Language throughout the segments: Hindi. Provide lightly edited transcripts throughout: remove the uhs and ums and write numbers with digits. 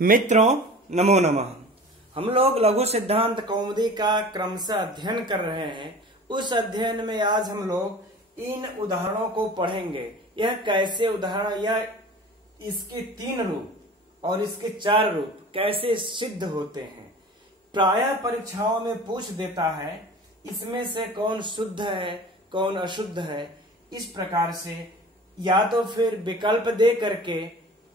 मित्रों, नमो नमः। हम लोग लघु सिद्धांत कौमुदी का क्रमशः अध्ययन कर रहे हैं। उस अध्ययन में आज हम लोग इन उदाहरणों को पढ़ेंगे। यह कैसे उदाहरण, यह इसके 3 रूप और इसके 4 रूप कैसे सिद्ध होते हैं। प्रायः परीक्षाओं में पूछ देता है इसमें से कौन शुद्ध है कौन अशुद्ध है। इस प्रकार से या तो फिर विकल्प दे करके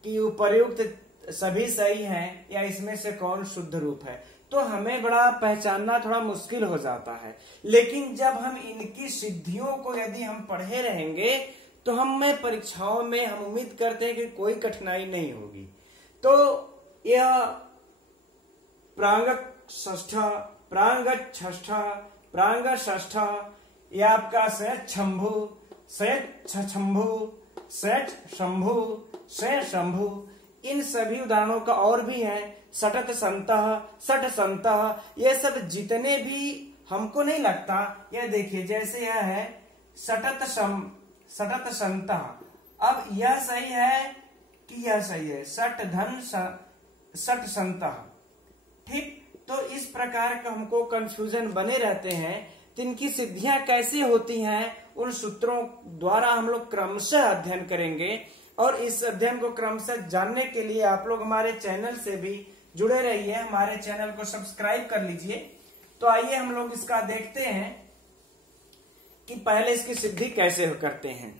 कि उपर्युक्त सभी सही हैं या इसमें से कौन शुद्ध रूप है, तो हमें बड़ा पहचानना थोड़ा मुश्किल हो जाता है। लेकिन जब हम इनकी सिद्धियों को यदि हम पढ़े रहेंगे तो हमें परीक्षाओं में हम उम्मीद करते हैं कि कोई कठिनाई नहीं होगी। तो यह प्रांगक षष्ठ, प्रांगक षष्ठ, प्रांगक षष्ठ, यह आपका सैट शंभु, सैट शंभु, सैट शंभु, सैट शंभु, इन सभी उदाहरणों का और भी हैं। सटत संतः, सट संतः, ये सब जितने भी हमको नहीं लगता। यह देखिए जैसे यह है सटत सटत संतः। अब यह सही है कि यह सही है? सट धन सट संतः। ठीक, तो इस प्रकार का हमको कंफ्यूजन बने रहते हैं। तो इनकी सिद्धियां कैसे होती हैं उन सूत्रों द्वारा हम लोग क्रमशः अध्ययन करेंगे। और इस अध्ययन को क्रमशः जानने के लिए आप लोग हमारे चैनल से भी जुड़े रहिए, हमारे चैनल को सब्सक्राइब कर लीजिए। तो आइए हम लोग इसका देखते हैं कि पहले इसकी सिद्धि कैसे करते हैं।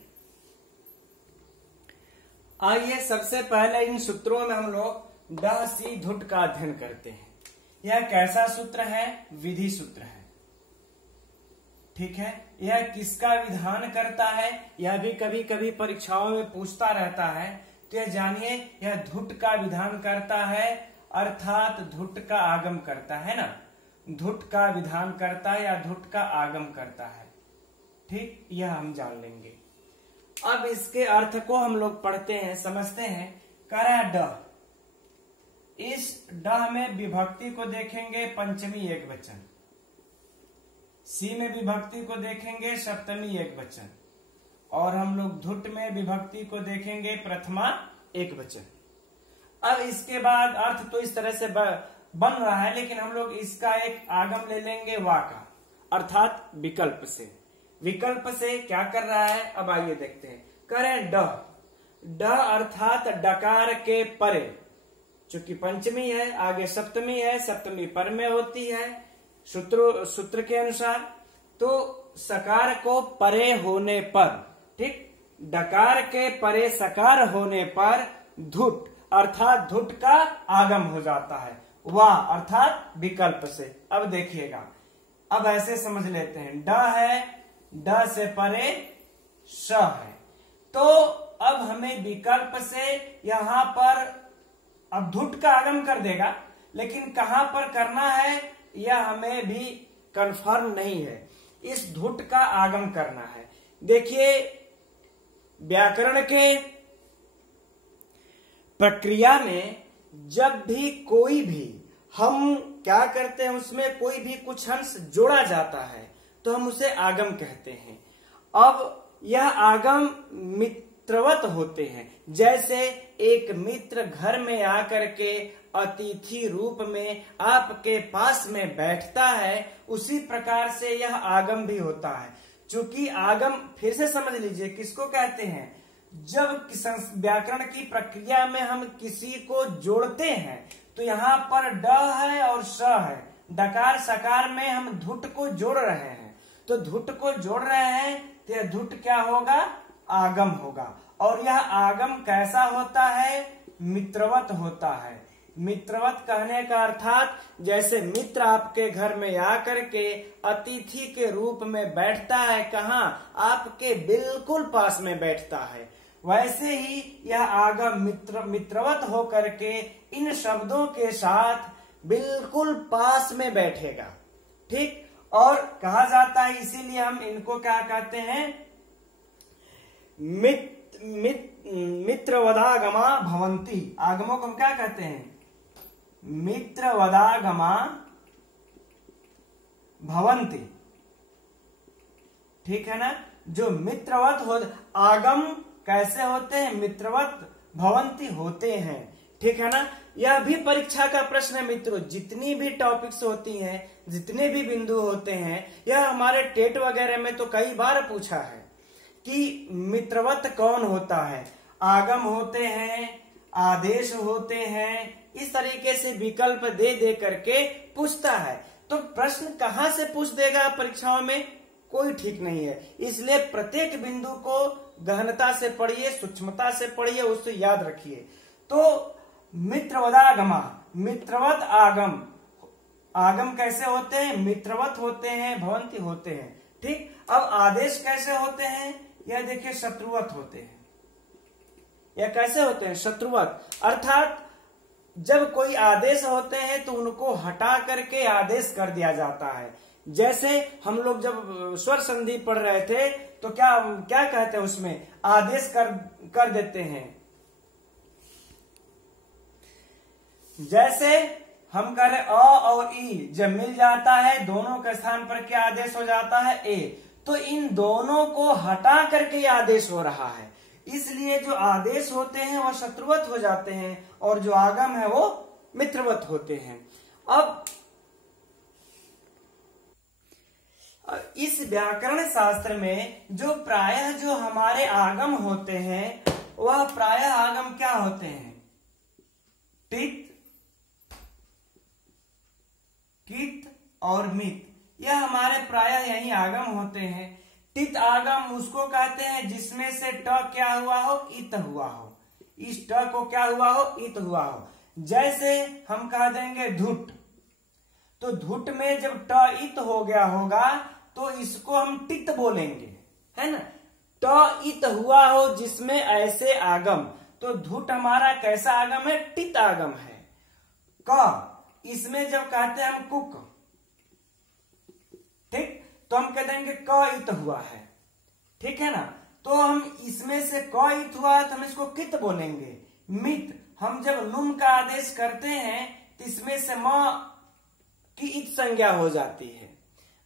आइए सबसे पहले इन सूत्रों में हम लोग ड सी धुट का अध्ययन करते हैं। यह कैसा सूत्र है? विधि सूत्र है। ठीक है, यह किसका विधान करता है? यह भी कभी कभी परीक्षाओं में पूछता रहता है। तो यह जानिए, यह धुट का विधान करता है, अर्थात धुट का आगम करता है ना। धुट का विधान करता है या धुट का आगम करता है। ठीक, यह हम जान लेंगे। अब इसके अर्थ को हम लोग पढ़ते हैं, समझते हैं। करा ड, इस ड में विभक्ति को देखेंगे पंचमी एकवचन, सी में विभक्ति को देखेंगे सप्तमी एकवचन, और हम लोग धुट में विभक्ति को देखेंगे प्रथमा एकवचन। अब इसके बाद अर्थ तो इस तरह से बन रहा है, लेकिन हम लोग इसका एक आगम ले लेंगे वा का, अर्थात विकल्प से। विकल्प से क्या कर रहा है, अब आइए देखते हैं। करें ड, ड अर्थात डकार के परे, चूंकि पंचमी है, आगे सप्तमी है, सप्तमी पर में होती है सूत्र के अनुसार। तो सकार को परे होने पर, ठीक, डकार के परे सकार होने पर धुट अर्थात धुट का आगम हो जाता है। वाह अर्थात विकल्प से। अब देखिएगा, अब ऐसे समझ लेते हैं। ड है, ड से परे श है, तो अब हमें विकल्प से यहां पर अब धुट का आगम कर देगा, लेकिन कहां पर करना है यह हमें भी कंफर्म नहीं है। इस धुट का आगम करना है। देखिए, व्याकरण के प्रक्रिया में जब भी कोई भी हम क्या करते हैं, उसमें कोई भी कुछ अंश जोड़ा जाता है तो हम उसे आगम कहते हैं। अब यह आगम मित्रवत होते हैं। जैसे एक मित्र घर में आकर के अतिथि रूप में आपके पास में बैठता है, उसी प्रकार से यह आगम भी होता है। चूंकि आगम, फिर से समझ लीजिए, किसको कहते हैं? जब व्याकरण की प्रक्रिया में हम किसी को जोड़ते हैं तो यहाँ पर ड है और श है, डकार सकार में हम धुट को जोड़ रहे हैं। तो धुट को जोड़ रहे हैं तो यह धुट क्या होगा? आगम होगा। और यह आगम कैसा होता है? मित्रवत होता है। मित्रवत कहने का अर्थात जैसे मित्र आपके घर में आकर के अतिथि के रूप में बैठता है, कहाँ? आपके बिल्कुल पास में बैठता है, वैसे ही यह आगम मित्रवत होकर के इन शब्दों के साथ बिल्कुल पास में बैठेगा। ठीक, और कहा जाता है, इसीलिए हम इनको क्या कहते हैं? मित्रवदागमा भवंती। आगमों को हम क्या कहते हैं? मित्रवदागमा भवंती। ठीक है ना। जो मित्रवत हो, आगम कैसे होते हैं? मित्रवत भवंती होते हैं। ठीक है ना। यह भी परीक्षा का प्रश्न है मित्रों। जितनी भी टॉपिक्स होती हैं, जितने भी बिंदु होते हैं, यह हमारे टेट वगैरह में तो कई बार पूछा है कि मित्रवत कौन होता है। आगम होते हैं, आदेश होते हैं, इस तरीके से विकल्प दे दे करके पूछता है। तो प्रश्न कहाँ से पूछ देगा परीक्षाओं में, कोई ठीक नहीं है। इसलिए प्रत्येक बिंदु को गहनता से पढ़िए, सूक्ष्मता से पढ़िए, उससे याद रखिए। तो मित्रवदागमा, मित्रवत आगम, आगम कैसे होते हैं, मित्रवत होते हैं, भवंती होते हैं। ठीक, अब आदेश कैसे होते हैं, यह देखिए शत्रुवत होते हैं। यह कैसे होते हैं, शत्रुवत। अर्थात जब कोई आदेश होते हैं तो उनको हटा करके आदेश कर दिया जाता है। जैसे हम लोग जब स्वर संधि पढ़ रहे थे तो क्या क्या कहते हैं, उसमें आदेश कर देते हैं। जैसे हम कह रहे अ और ई जब मिल जाता है, दोनों के स्थान पर क्या आदेश हो जाता है, ए। तो इन दोनों को हटा करके आदेश हो रहा है, इसलिए जो आदेश होते हैं वह शत्रुवत हो जाते हैं और जो आगम है वो मित्रवत होते हैं। अब इस व्याकरण शास्त्र में जो प्रायः जो हमारे आगम होते हैं वह प्रायः आगम क्या होते हैं, टित, कित और मित। यह हमारे प्रायः यही आगम होते हैं। टित आगम उसको कहते हैं जिसमें से ट क्या हुआ हो, इत हुआ हो। इस ट को क्या हुआ हो, इत हुआ हो। जैसे हम कह देंगे धुट, तो धुट में जब ट इत हो गया होगा तो इसको हम टित बोलेंगे, है ना। ट इत हुआ हो जिसमें ऐसे आगम, तो धुट हमारा कैसा आगम है, टित आगम है। क इसमें जब कहते हैं हम कुक, ठीक, तो हम कह देंगे क इत हुआ है, ठीक है ना। तो हम इसमें से क इत हुआ है तो हम इसको कित बोलेंगे। मित, हम जब नुम का आदेश करते हैं तो इसमें से म की इत संज्ञा हो जाती है।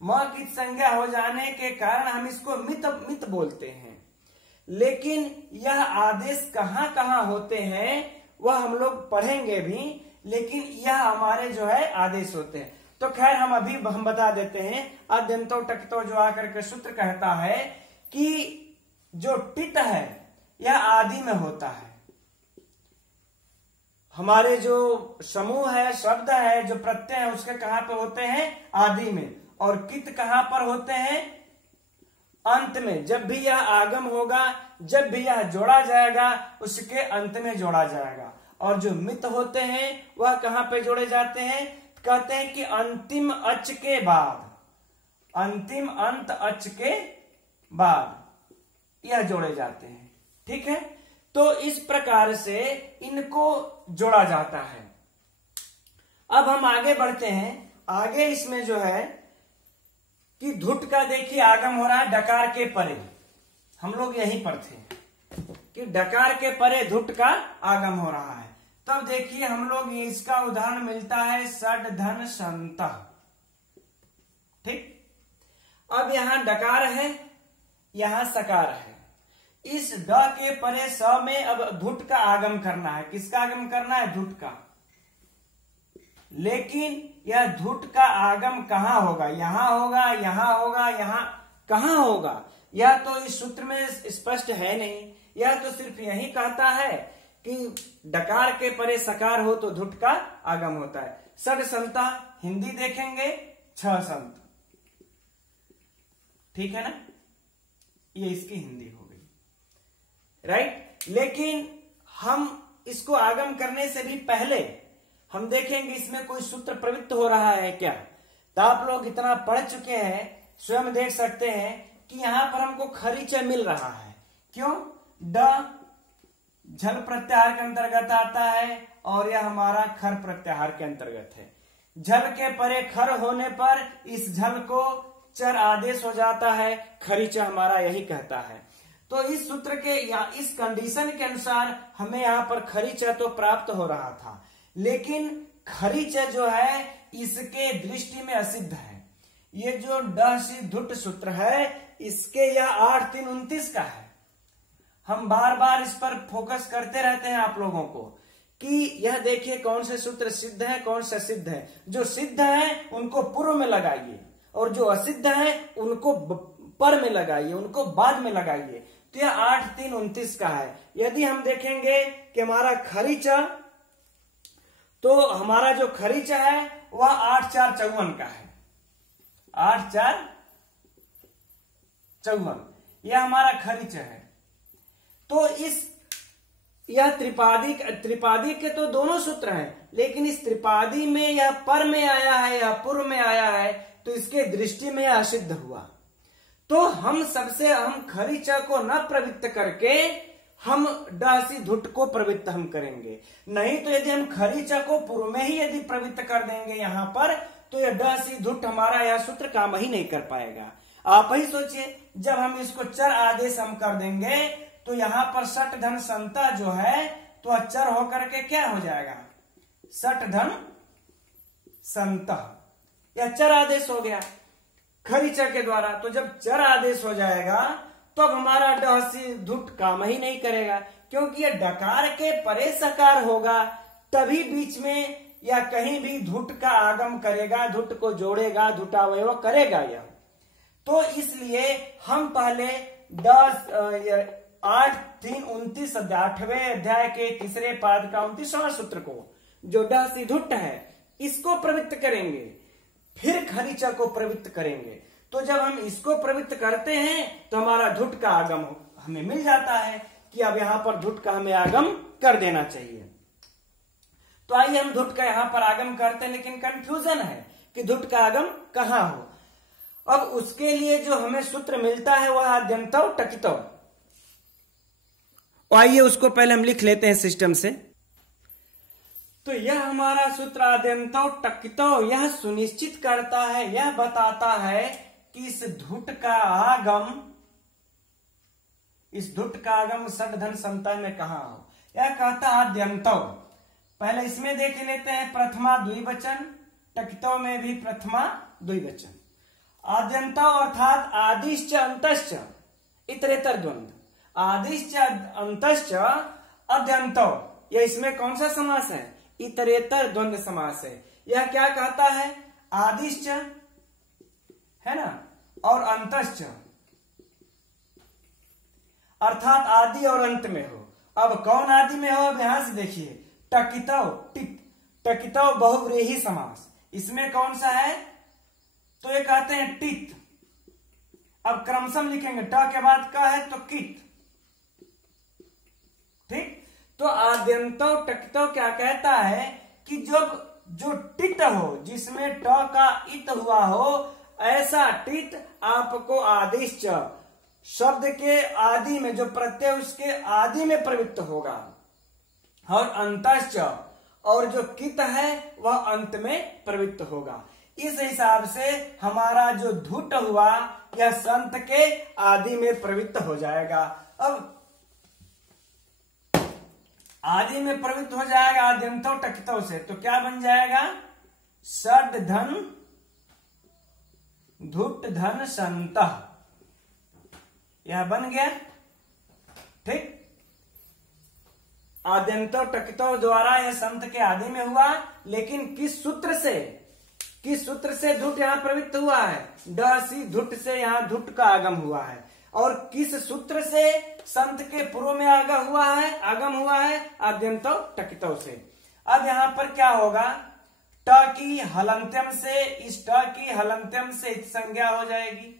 म की इत संज्ञा हो जाने के कारण हम इसको मित मित बोलते हैं। लेकिन यह आदेश कहाँ कहाँ होते हैं वह हम लोग पढ़ेंगे भी, लेकिन यह हमारे जो है आदेश होते हैं। तो खैर हम बता देते हैं। अद्यंतो टकितो जो आकर के सूत्र कहता है कि जो टित है यह आदि में होता है। हमारे जो समूह है, शब्द है, जो प्रत्यय है, उसके कहां पे होते हैं, आदि में। और कित कहां पर होते हैं, अंत में। जब भी यह आगम होगा, जब भी यह जोड़ा जाएगा उसके अंत में जोड़ा जाएगा। और जो मित होते हैं वह कहां पे जोड़े जाते हैं, कहते हैं कि अंतिम अच के बाद, अंतिम अंत अच के बाद यह जोड़े जाते हैं। ठीक है, तो इस प्रकार से इनको जोड़ा जाता है। अब हम आगे बढ़ते हैं। आगे इसमें जो है कि धुट का देखिए आगम हो रहा है डकार के परे। हम लोग यहीं पर थे कि डकार के परे धुट का आगम हो रहा है। तब देखिए हम लोग इसका उदाहरण मिलता है षड धन संत। ठीक, अब यहां डकार है, यहां सकार है। इस ड के परे स में अब धुट का आगम करना है। किसका आगम करना है, धुट का। लेकिन यह धुट का आगम कहां होगा, यहां होगा, यहां होगा, यहां कहां होगा, यह तो इस सूत्र में स्पष्ट है नहीं। यह तो सिर्फ यही कहता है कि डकार के परे सकार हो तो धुट का आगम होता है। षड संता हिंदी देखेंगे, 6 संत। ठीक है ना, ये इसकी हिंदी हो गई, राइट। लेकिन हम इसको आगम करने से भी पहले हम देखेंगे इसमें कोई सूत्र प्रवृत्त हो रहा है क्या। तो आप लोग इतना पढ़ चुके हैं, स्वयं देख सकते हैं कि यहां पर हमको खरीचय मिल रहा है। क्यों, ड झल प्रत्याहार के अंतर्गत आता है और यह हमारा खर प्रत्याहार के अंतर्गत है। झल के परे खर होने पर इस झल को चर आदेश हो जाता है। खरीच हमारा यही कहता है। तो इस सूत्र के या इस कंडीशन के अनुसार हमें यहाँ पर खरीच तो प्राप्त हो रहा था, लेकिन खरीच जो है इसके दृष्टि में असिद्ध है। ये जो ड सी धुट सूत्र है इसके यह 8 3 29 का है। हम बार बार इस पर फोकस करते रहते हैं आप लोगों को कि यह देखिए कौन से सूत्र सिद्ध है कौन सा सिद्ध है। जो सिद्ध है उनको पूर्व में लगाइए और जो असिद्ध है उनको पर में लगाइए, उनको बाद में लगाइए। तो यह 8 3 29 का है। यदि हम देखेंगे कि हमारा खरीचा, तो हमारा जो खरीचा है वह 8 4 54 का है। 8 4 54 यह हमारा खरीचा है। तो यह त्रिपादी के तो दोनों सूत्र हैं, लेकिन इस त्रिपादी में यह पर में आया है या पूर्व में आया है, तो इसके दृष्टि में यह असिद्ध हुआ। तो हम खरीचा को न प्रवृत्त करके हम डासी धुट को प्रवृत्त हम करेंगे। नहीं तो यदि हम खरीचा को पूर्व में ही यदि प्रवृत्त कर देंगे यहां पर, तो यह डासी धुट हमारा यह सूत्र काम ही नहीं कर पाएगा। आप ही सोचिए, जब हम इसको चर आदेश हम कर देंगे तो यहां पर सट धन संता जो है तो अचर होकर के क्या हो जाएगा, सट धन संता, यह चर आदेश हो गया खरीचा के द्वारा। तो जब चर आदेश हो जाएगा तो अब हमारा डहसी धुट काम ही नहीं करेगा, क्योंकि यह डकार के परे सकार होगा तभी बीच में या कहीं भी धुट का आगम करेगा, धुट को जोड़ेगा, धुटावयव करेगा यह। तो इसलिए हम पहले 8 3 29 8वें अध्याय के तीसरे पाद का 29वां सूत्र को जो डहसी धुट है इसको प्रवृत्त करेंगे, फिर खरीचा को प्रवृत्त करेंगे। तो जब हम इसको प्रवृत्त करते हैं तो हमारा धुट का आगम हमें मिल जाता है कि अब यहां पर धुट का हमें आगम कर देना चाहिए। तो आइए हम धुट का यहां पर आगम करते हैं, लेकिन कंफ्यूजन है कि धुट का आगम कहां हो। अब उसके लिए जो हमें सूत्र मिलता है वह आद्यंतव टकितव। आइए उसको पहले हम लिख लेते हैं सिस्टम से। तो यह हमारा सूत्र आद्यंतव टकितव यह सुनिश्चित करता है, यह बताता है कि इस धुट का आगम षड्धन समता में कहां हो। यह कहता है आद्यंतव। पहले इसमें देख लेते हैं प्रथमा द्विवचन, टकितव में भी प्रथमा द्विवचन। आद्यंतव अर्थात आदिश्च अंतश्च इतरेतर द्वंद्व, आदिश्च अंतश्च अद्यंतव, यह इसमें कौन सा समास है, इतरेतर द्वंद्व समास है। यह क्या कहता है, आदिश्च है ना और अंतश्च अर्थात आदि और अंत में हो। अब कौन आदि में हो, अब यहां से देखिए टकितव बहुव्रीहि समास, इसमें कौन सा है, तो ये कहते हैं टित। अब क्रमशः लिखेंगे, ट के बाद का है तो कित, ठीक। तो आद्यंतव टकितव क्या कहता है कि जब जो टित हो, जिसमें ट का इत हुआ हो, ऐसा टित आपको आदिश्च शब्द के आदि में, जो प्रत्यय उसके आदि में प्रवृत्त होगा, और अंतश्च और जो कित है वह अंत में प्रवृत्त होगा। इस हिसाब से हमारा जो धुट हुआ यह संत के आदि में प्रवृत्त हो जाएगा। अब आदि में प्रवृत्त हो जाएगा आद्यंतव टकितव से, तो क्या बन जाएगा, षड धन धुट धन संत, यह बन गया, ठीक। आद्यंतव टकितव द्वारा यह संत के आदि में हुआ, लेकिन किस सूत्र से धुट यहां प्रवृत्त हुआ है, डसी धुट से यहां धुट का आगम हुआ है। और किस सूत्र से संत के पूर्व में आगम हुआ है, आद्यंतव टकितव से। अब यहां पर क्या होगा, ट की हलंत्यम से, इस ट की हलंत्यम से इत संज्ञा हो जाएगी।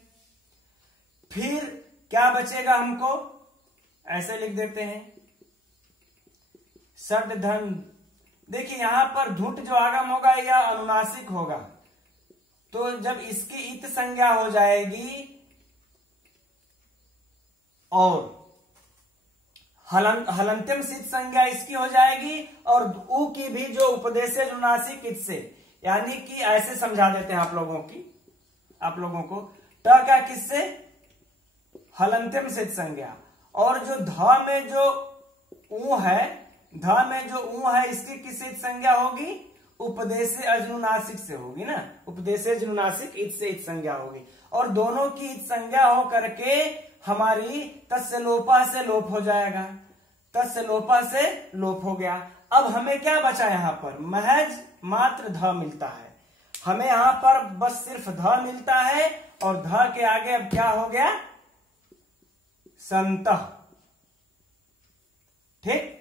फिर क्या बचेगा हमको, ऐसे लिख देते हैं षड धन। देखिए यहां पर धुट जो आगम होगा यह अनुनासिक होगा, तो जब इसकी इत संज्ञा हो जाएगी और हलंत्यम सिद्ध संज्ञा इसकी हो जाएगी, और उ की भी जो उपदेश अनुनासिक इत से, यानी कि ऐसे समझा देते हैं आप लोगों को ट का किससे, हलंत्यम सिद्ध संज्ञा, और जो ध में जो ऊ है इसकी किस सिद्ध संज्ञा होगी, उपदेश अनुनासिक से होगी ना, उपदेश अनुनासिक इत से इत संज्ञा होगी, और दोनों की इत संज्ञा हो करके हमारी तस्य लोपा से लोप हो जाएगा, तस्य लोपा से लोप हो गया। अब हमें क्या बचा यहाँ पर, महज मात्र ध मिलता है। हमें यहाँ पर बस सिर्फ ध मिलता है और ध के आगे अब क्या हो गया, संतः। ठीक,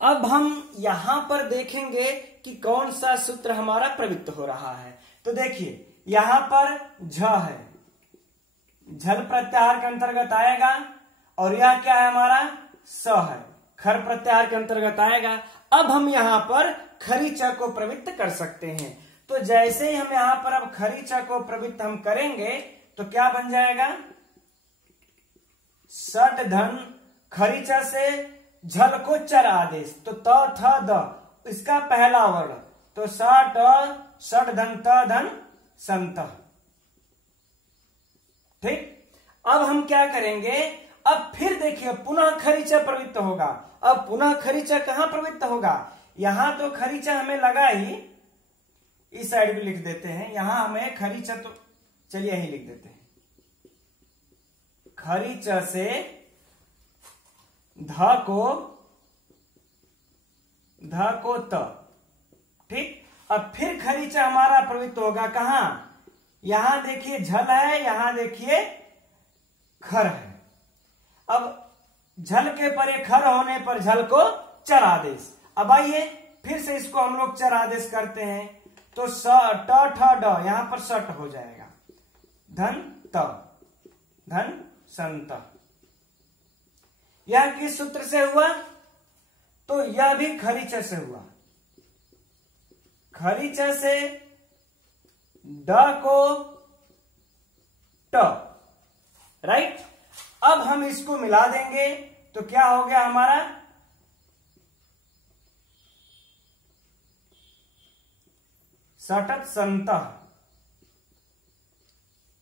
अब हम यहां पर देखेंगे कि कौन सा सूत्र हमारा प्रवृत्त हो रहा है। तो देखिए यहां पर झ है, झल प्रत्याहार के अंतर्गत आएगा, और यह क्या है हमारा, स है, खर प्रत्याहार के अंतर्गत आएगा। अब हम यहां पर खरी च को प्रवृत्त कर सकते हैं। तो जैसे ही हम यहां पर अब खरी च को प्रवृत्त हम करेंगे तो क्या बन जाएगा, सट धन खरी च से झल को चर आदेश, तो त थ द इसका पहला वर्ण, तो सट सट धन त धन संत। ठीक, अब हम क्या करेंगे, अब फिर देखिए पुनः खरीचा प्रवृत्त होगा। अब पुनः खरीचा कहां प्रवृत्त होगा, यहां तो खरीचा हमें लगा ही, इस साइड भी लिख देते हैं, यहां हमें खरीचा, तो चलिए यही लिख देते हैं, खरीचा से ध को त। ठीक, अब फिर खरीचा हमारा प्रवृत्त होगा कहां, यहां देखिए झल है, यहां देखिए खर है। अब झल के परे खर होने पर झल को चर आदेश। अब आइए फिर से इसको हम लोग चर आदेश करते हैं, तो स ट ठ ड यहां पर सट हो जाएगा, धन त धन संत। यह किस सूत्र से हुआ, तो यह भी खरीच से हुआ। खरीच से ड को ट, राइट। अब हम इसको मिला देंगे तो क्या हो गया हमारा, सटत संत,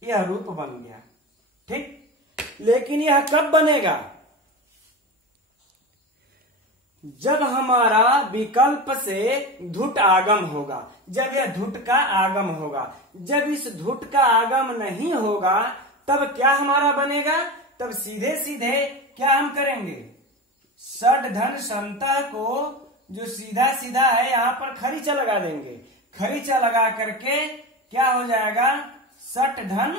यह रूप बन गया। ठीक, लेकिन यह कब बनेगा, जब हमारा विकल्प से धुट आगम होगा, जब यह धुट का आगम होगा। जब इस धुट का आगम नहीं होगा तब क्या हमारा बनेगा, तब सीधे सीधे क्या हम करेंगे, सट धन संता को जो सीधा सीधा है यहां पर खरीचा लगा देंगे। खरीचा लगा करके क्या हो जाएगा, सट धन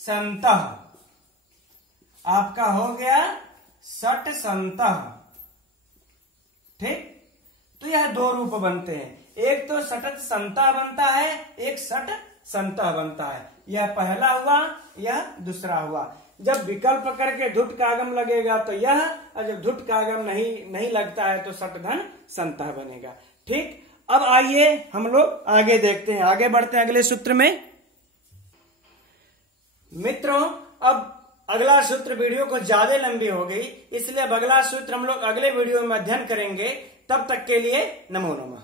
संता, आपका हो गया सट संता। ठीक, तो यह दो रूप बनते हैं, एक तो सटत संता बनता है, एक सट संता बनता है। यह पहला हुआ, यह दूसरा हुआ। जब विकल्प करके धुट का आगम लगेगा तो यह, और जब धुट का आगम नहीं लगता है तो सट धन संता बनेगा। ठीक, अब आइए हम लोग आगे देखते हैं, आगे बढ़ते हैं अगले सूत्र में। मित्रों, अब अगला सूत्र, वीडियो को ज्यादा लंबी हो गई इसलिए अब अगला सूत्र हम लोग अगले वीडियो में अध्ययन करेंगे। तब तक के लिए नमो नमः।